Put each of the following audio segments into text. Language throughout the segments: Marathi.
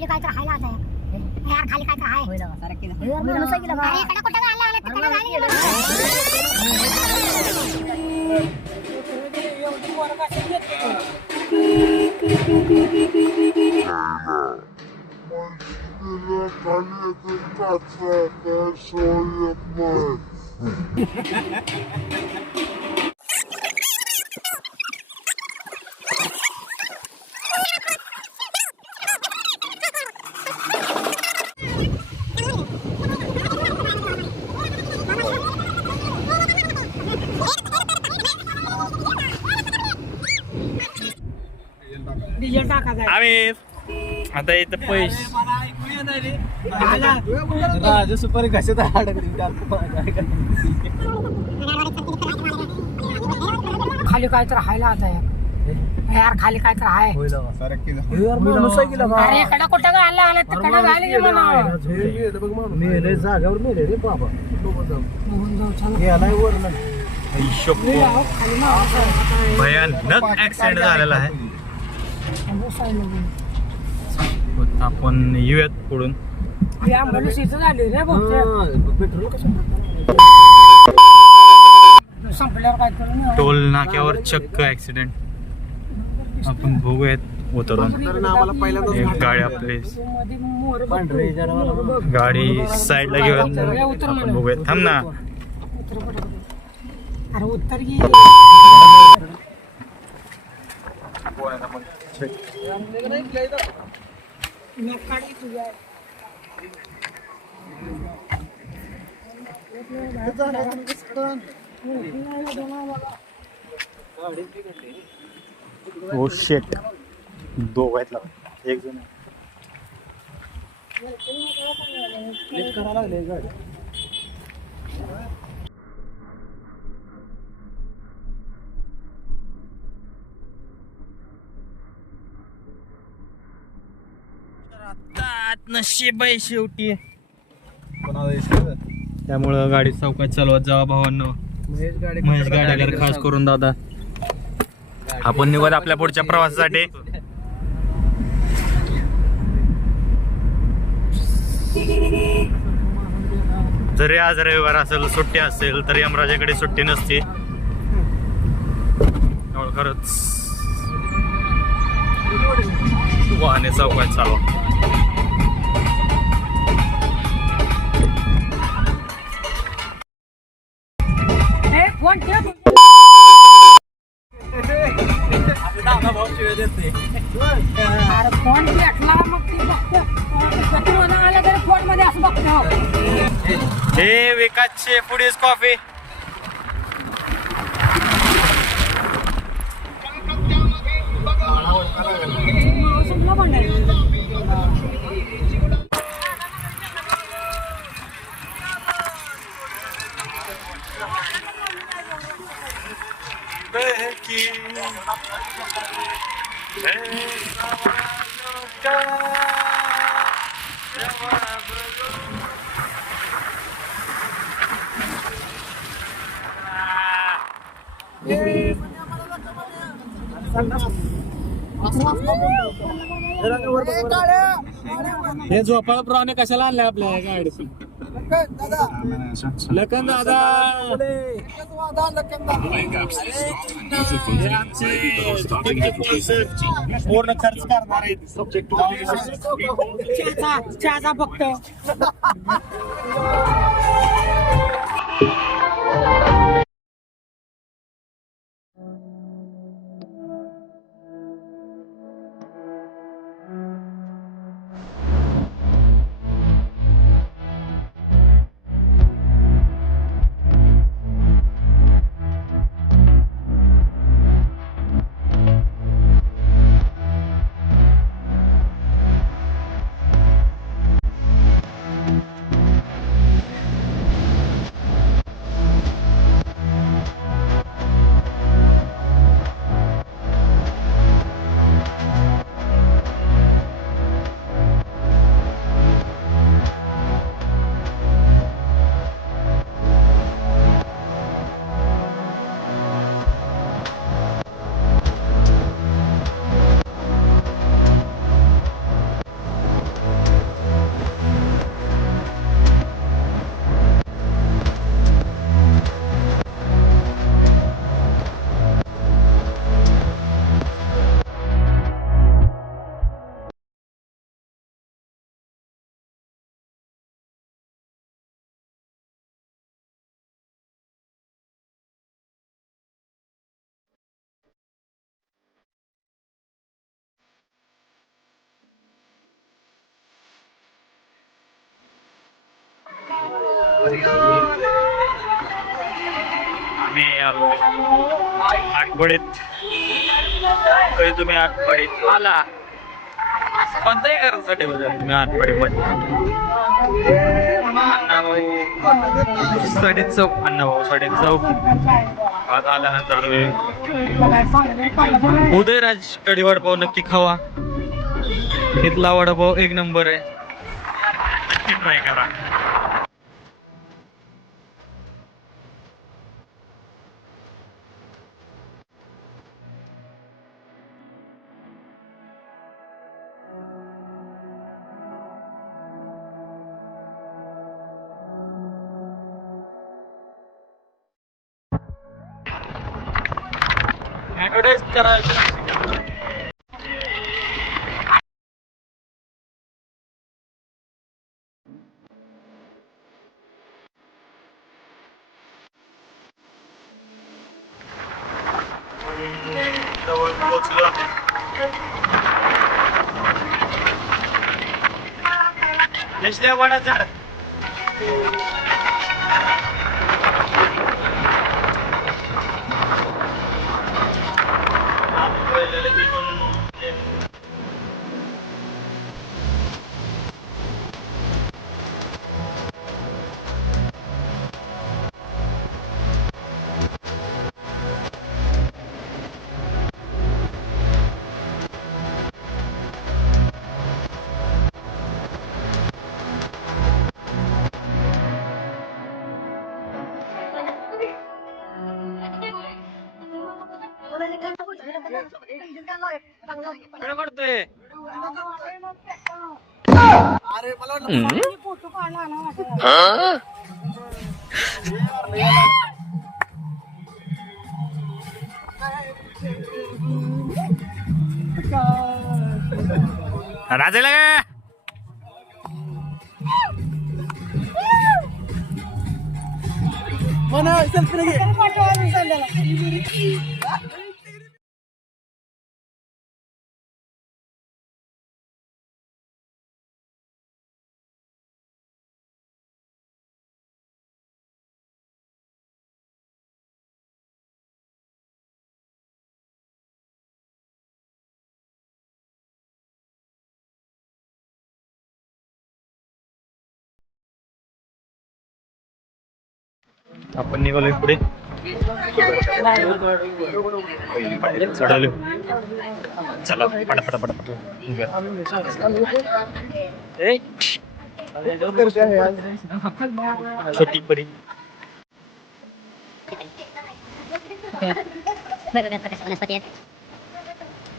खाली काय तर खायला आता यार खाली काय तर आहे होईल सारा केलं यार मी नसा केला अरे इकडे कुठं आला तिकडे आम्ही आता इथं पैसे सुपारी कशात खाली काय तर खायला आता यार खाली काय तर आहे अरे कडा कुठं आला कडा घाली जागावर मेले रे बाबा भयानक ऍक्सिडेंट झालेला आहे. आपण येऊयात पुढून. टोल नाक्यावर चक्क ऍक्सिडेंट. आपण बघूयात उतरून. एक गाडी आपली गाडी साईडला घेऊन आपण बघूयात. थांब ना. अरे उत्तर ओ शेट दोघ आहेत एक जण करायला लागले गाडी. नशीब आहे शेवटी. त्यामुळं गाडी चौकात चालवत जावा भावांनो. महेश गाड्याकर खास करून दादा. आपण निघत आपल्या पुढच्या प्रवासासाठी. जरी आज रविवार असेल सुट्टी असेल तरी यमराजाकडे सुट्टी नसते. खरंच वाहने चौकात चालवा. फोन ठेव अरे फोन भेटला मग ती बघतो म्हणा आला तरी फोन मध्ये असं बघतो. हे विकासचे फुडीज कॉफी. हे झोपाळा प्राणी कशाला आणले आपल्या गाडीतून. लखन दादा पूर्ण खर्च करणार आहेत. चहाचा फक्त आठवड्यात कधी तुम्ही आठवड्यात आला कोणत्याही घरासाठी बघा तुम्ही आठवड्यामध्ये साडे चौक अण्णाभाऊ साडे चौक आज आल्यानंतर उदयराज कढी वडापाव नक्की खावा. इथला वडापाव एक नंबर आहे, नक्की ट्राय करा. ऍडव्हर्टाईज करायचं जवळ पोहोचलो. नेसल्या वडा झाड करतोय. फोटो काढला ना वाटतं. राजाला काय आपण निघालोय पुढे चढालो. चला पटापटा पटापट छोटी परी वेगवेगळ्या प्रकारच्या वनस्पती आहेत.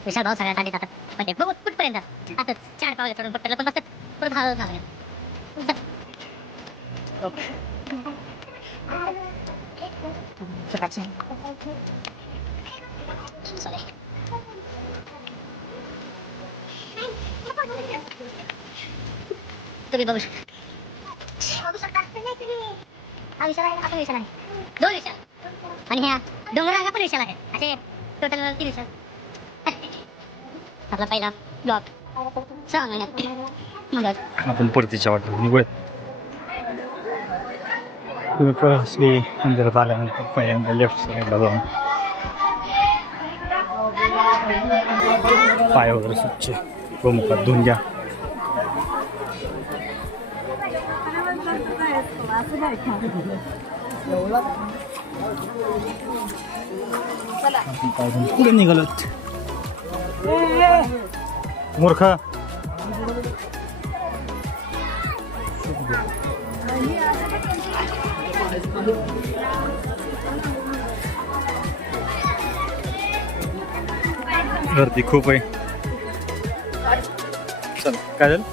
विशाल भाऊ सगळ्या काढले जातात पण ते बघू कुठपर्यंत आता 4 पावले चढून पट्ट्याला पण बसतात परत हळू झालं. तुम्ही बघू शकता हा विशाल आहे, आपण विशाल आहे, 2 विशाल आणि ह्या डोंगरांना पण विशाल आहे. असे टोटल 3 विशाल. आपला पहिला ब्लॉक 6 महिन्यात मग आपण परतीच्या वाटेवर निघूया. तुम्ही कसली मंदिरात आल्यानंतर पहिल्यांदा लेफ्ट साईडला जाऊन पाय वगैरे स्वच्छ गोमुखात धुवून घ्या. पुढे निघालोत मूर्ख. गर्दी खूप आहे. चला काय झालं,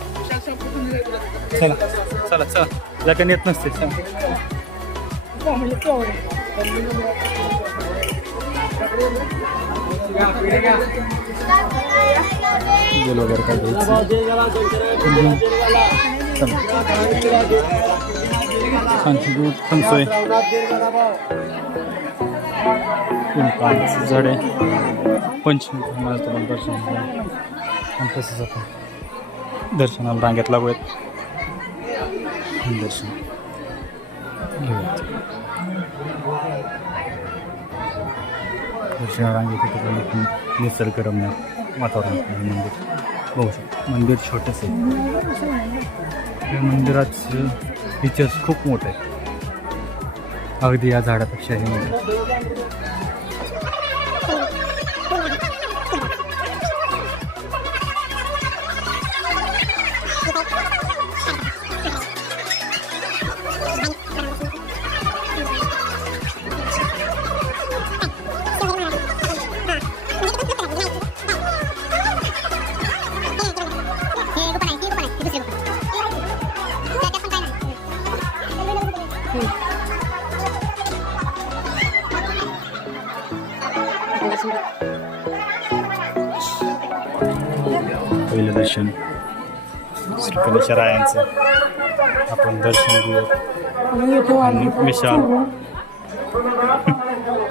चला चला चला लगन येत नसते. गेलो वगैरे काय सांगतोय झाड आहे. पंचमी दर्शन आणि तसंच आपण दर्शनाला रांगेत लागूयात. दर्शन घेऊयात. रांगेत आपण निसर्गरम्य वातावरण मंदिर बघू शकतो. मंदिर छोटंच आहे. या मंदिराचं इतिहास खूप मोठा आहे. अगदी या झाडापेक्षा हे मंदिर. पहिलं दर्शन श्री गणेशरायांचं आपण दर्शन घेऊ आणि विशाल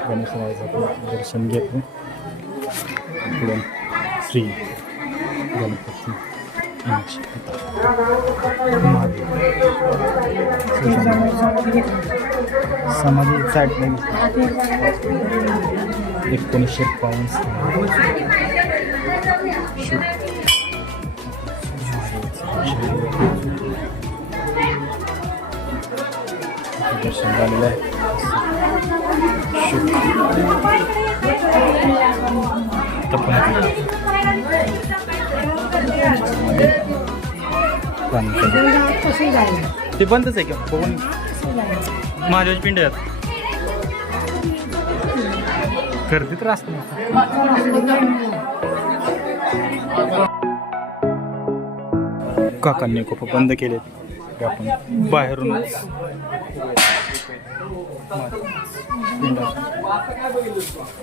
गणेशरायाचं आपण दर्शन घेतो. पुढे श्री गणपती समाधी साईड 1952 दर्शन झालेलं आहे. ते बंदच आहे का बघून महादेवाची पिंड आहेत. गर्दी तर असते. काकांनी खूप बंद केले. आपण बाहेरून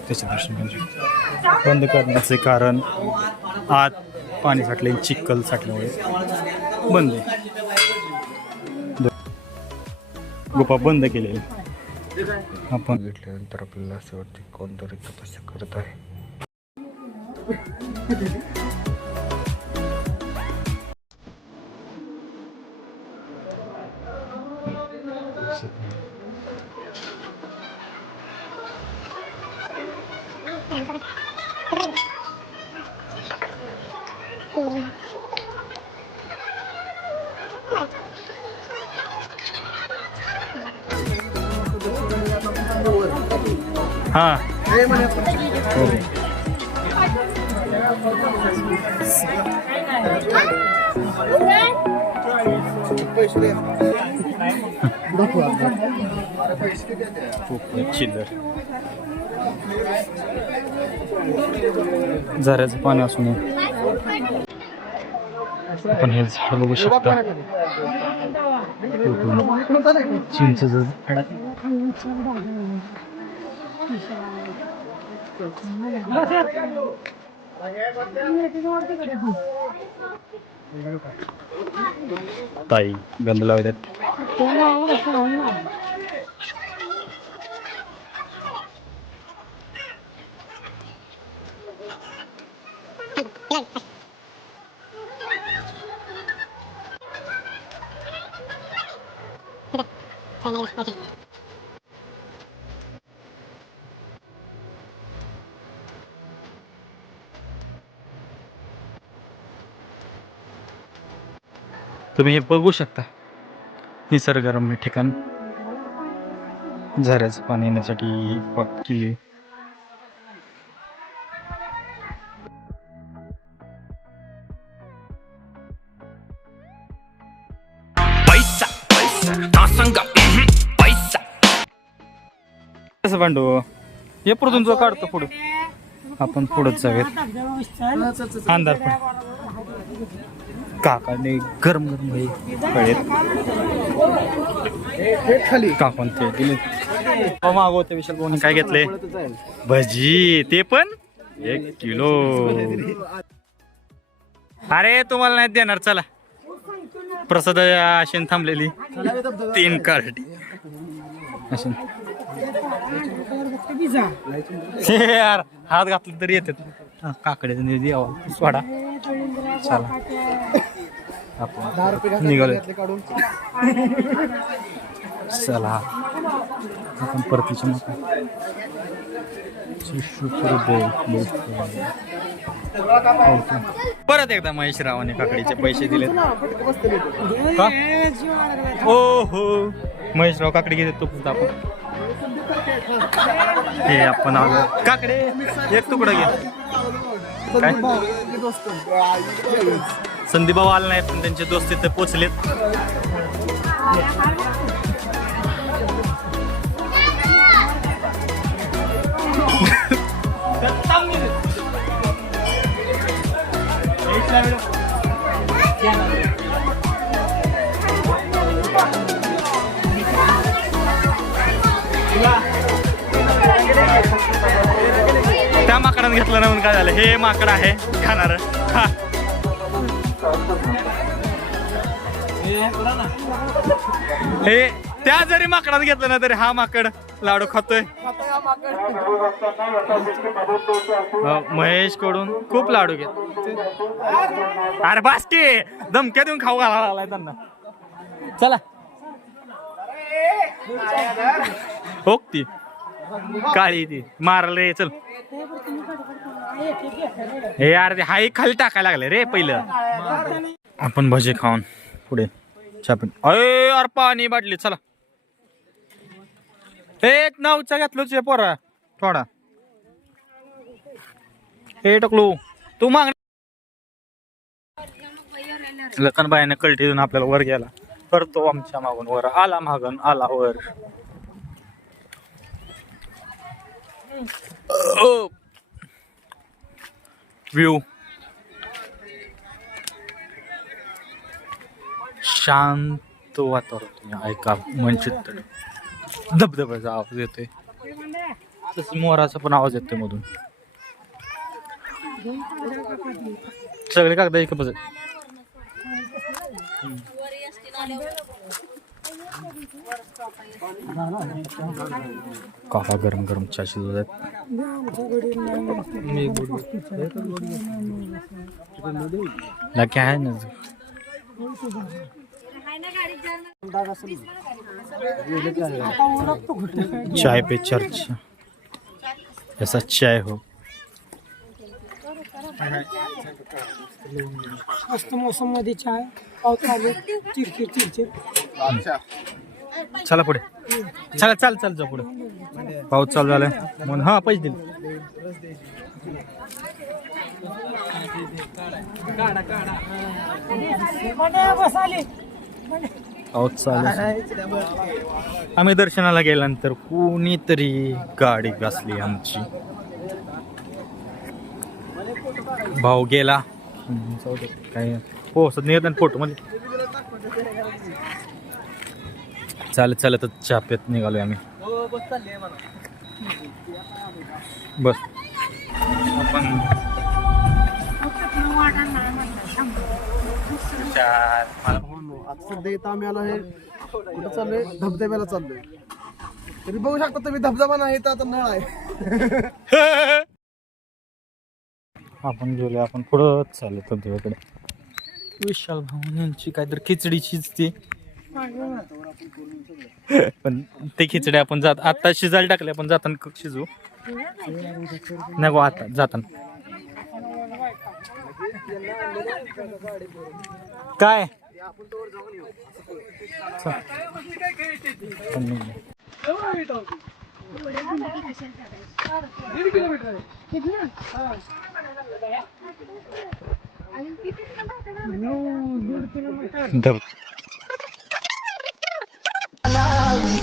त्याचे दर्शन म्हणजे बंद करण्याचे कारण आत पाणी साठले, चिखल साठल्यामुळे बंद आहे. गुफा बंद केलेली. आपण घेतल्यानंतर आपल्याला असं वाटते कोणतरी तपस्या करत आहे. हाँ चिल्लर झऱ्याचं पाणी असून आपण हे झाड बघू शकता. चिंच झाड ताई गंध लावतात. तुम्ही हे बघू शकता. निसर्गरम्य ठिकाण, झऱ्याचं पाणी येण्यासाठी पक्की पैसा पैसा कसं भांडू हे पुढून जो काढतो पुढं आपण पुढंच जाऊयात. अंधार पण काकाने गरम गरम भाई काकून ते दिले. मागवते विशाल कोणी काय घेतले भजी, ते पण 1 किलो. अरे तुम्हाला नाही देणार. चला प्रसाद आशेन थांबलेली 3 कार्ड असे यार हात घातला तरी येतात. काकडे द्यावा सोडा. चला आपण निघालो. चला आपण परतीच्या परत एकदा महेशरावाने काकडीचे पैसे दिले का? हो हो महेशराव काकडी घेते तो पुढे आपण हे आपण आलो काकडे एक तुकडा घे काय संदीप भाऊ आला नाही पण त्यांचे दोस्त तिथे पोचलेत त्या माकडानं घेतलं ना म्हणून काय झालं हे माकड आहे खाणार हे त्या जरी माकडानं घेतलं ना तरी हा माकड लाडू खातोय महेश कडून खूप लाडू घेत अरे बास की धमक्या देऊन खाऊ घालायला लागलाय त्यांना चला हो ती काळी ती मारल रे चल हे यार हाई खाली टाकायला लागले रे पहिलं आपण भजे खाऊन पुढे छापीन अरे यार पाणी बाटली चला हे नावचा घातलं पोरा थोडा हे टाकलो तू माग लखनबाईने कलटी देऊन आपल्याला वर गेला करतो आमच्या मागून वर आला मागून आला वर व्ह्यू शांत वातावरण तुम्ही ऐका मनचित्त धबधब्याचा आवाज येतोय तसं मोराचा पण आवाज येतोय मधून सगळे कागद एक बस काका गरम गरम चहा शिजवत आहे ना चाय पे चर्चा ऐसा चाय हो मस्त मौसम मध्ये चाय पाऊस चालू चिरचिर चिरचिर चला पुढे चला चाल चाल जा पुढे पाऊस चालू झालाय म्हणून हा पैसे दिले पाऊस चालू आम्ही दर्शनाला गेल्यानंतर कोणीतरी गाडी घासली आमची भाऊ गेला काय पोहोचत नाही फोटो मध्ये चालत चालत चाप्यात निघालोय आम्ही बस आपण सध्या इथं आम्ही आलो आहे कुठं चाललोय धबधब्याला चाललोय तरी बघू शकता तुम्ही धबधबा नाही तर आता नळ आहे आपण गेलो आपण पुढं चाललो धबधब्याकडे विशाल भाऊ यांची काहीतरी खिचडीचीच ती पण ते खिचडी आपण जात आता शिजायला टाकले आपण जाताना शिजू नको आता जाताना काय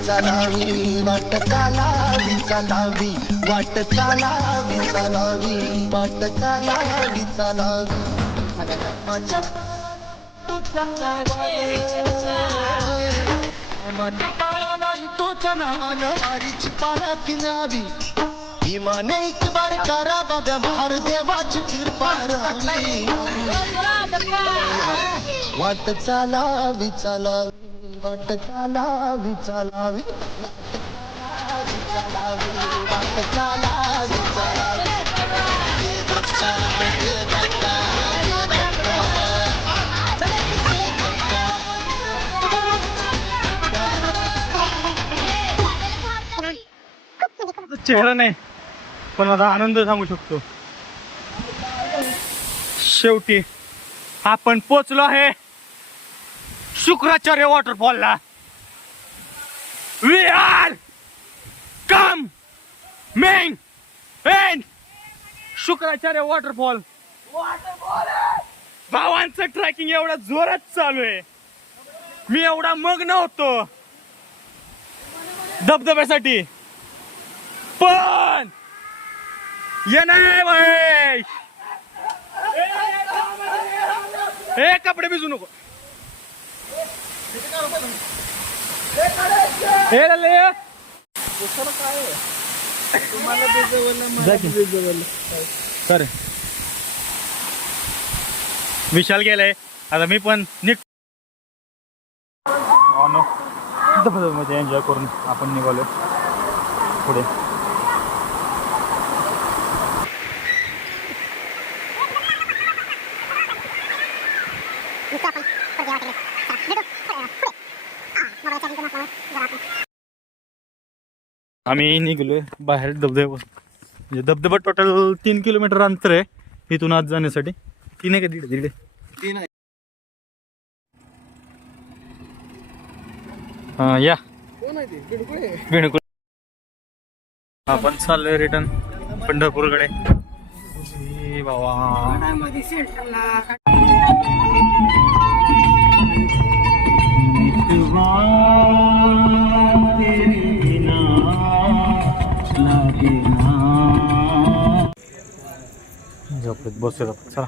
चालावी वाट चालावी चालावी वाट चालावी चालावी वाट चालावी चालावी तोच्या नावानं वारीची पारा फिरावी विमाने एक बार करा बाबा महादेवाची कृपा राहावी वाट चालावी चालावी वाट चालावी चालावी वाट चालावी चालावी चेहरा नाही आपण माझा आनंद सांगू शकतो. शेवटी आपण पोचलो आहे शुक्राचार्य वॉटरफॉलला. We are come main in Shukracharya waterfall. भावांचं ट्रॅकिंग एवढा जोरात चालू आहे. मी एवढा मग्न होतो धबधब्यासाठी, पण ये नाही भाई. हे कपडे भिजू नको. हे लले सर विशाल गेलाय. आता मी पण धबधब्यामध्ये एन्जॉय करून आपण निघालो पुढे. आम्ही निघलोय बाहेर धबधबा. म्हणजे धबधबा टोटल 3 किलोमीटर अंतर आहे इथून आज जाण्यासाठी. 3 आहे का दीड? 3 आहे. हा या कोण आहे ते? बिडकुळे आहे. वेणुकुळ. आपण चाललोय रिटर्न पंढरपूरकडे. ए बाबा मध्ये सेंटरला झोपत बसूया चला.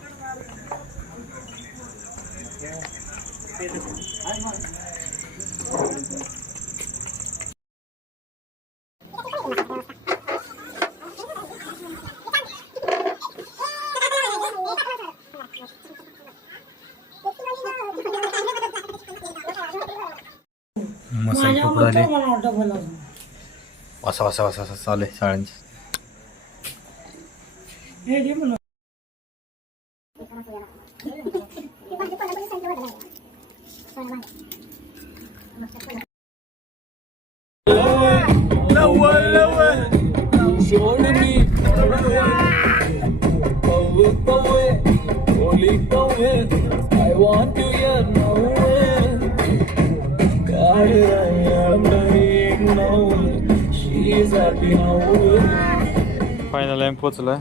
मसाले खूप आले. वासा वासा वासा वासा चालू आहे साड्यांचं. फायनल आम्ही पोचलोय.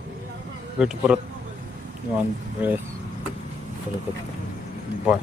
भेटू परत निवांत वेळेस. बाय.